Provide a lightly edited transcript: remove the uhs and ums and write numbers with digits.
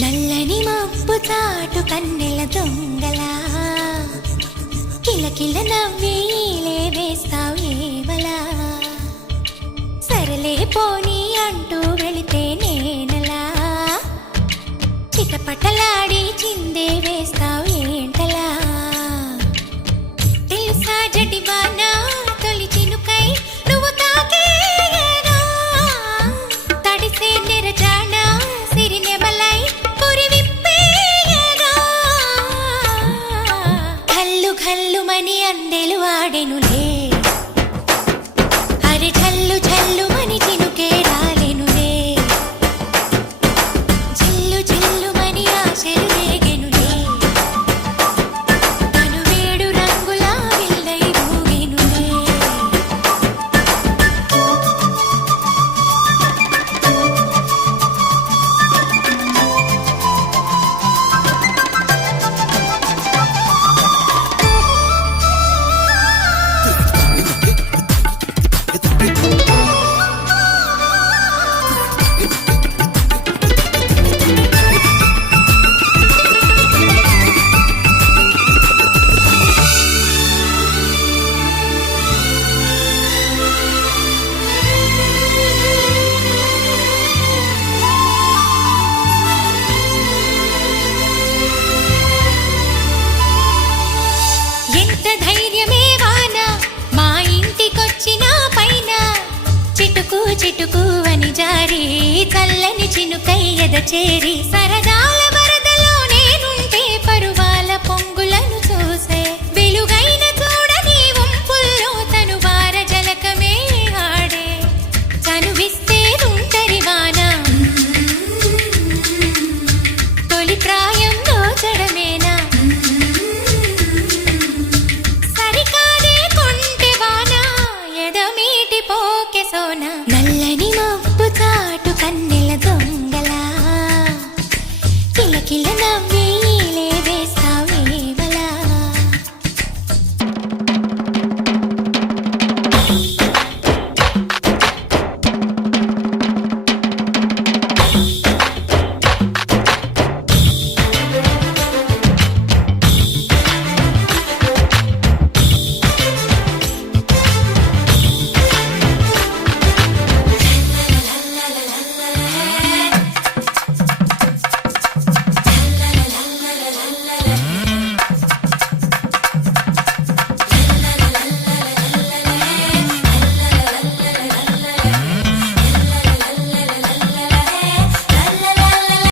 నల్లని మబ్బు చాటు కన్నెల దొంగలా కిలకిల నవ్వేలే వేస్తావు ఏవలా సరలే పోనీ అంటూ వెళితే నేనలా చిటపటలాడి చిందే వేస్తావు ఏంటలా తెలుసా జడివానా తొలి చినుకై నువ్వు తాకేయగా తడిసే నిరజానా సిరినెమలై పురి విప్పేయగా ఘల్లు ఘల్లుమని అందెలు ఆడెనులే అరే ఝల్లు ఝల్లుమని చినుకే రాలెనులే ఝల్లు ఝల్లుమని ఆశలు రేగెనులే తను వేడు రంగుల విల్లై ఊగెనులే ఎంత ధైర్యమే వాన మా ఇంటికొచ్చిన పైన చిటుకు చిటుకు అని జారి చల్లని చినుకై ఎద చేరి సరదా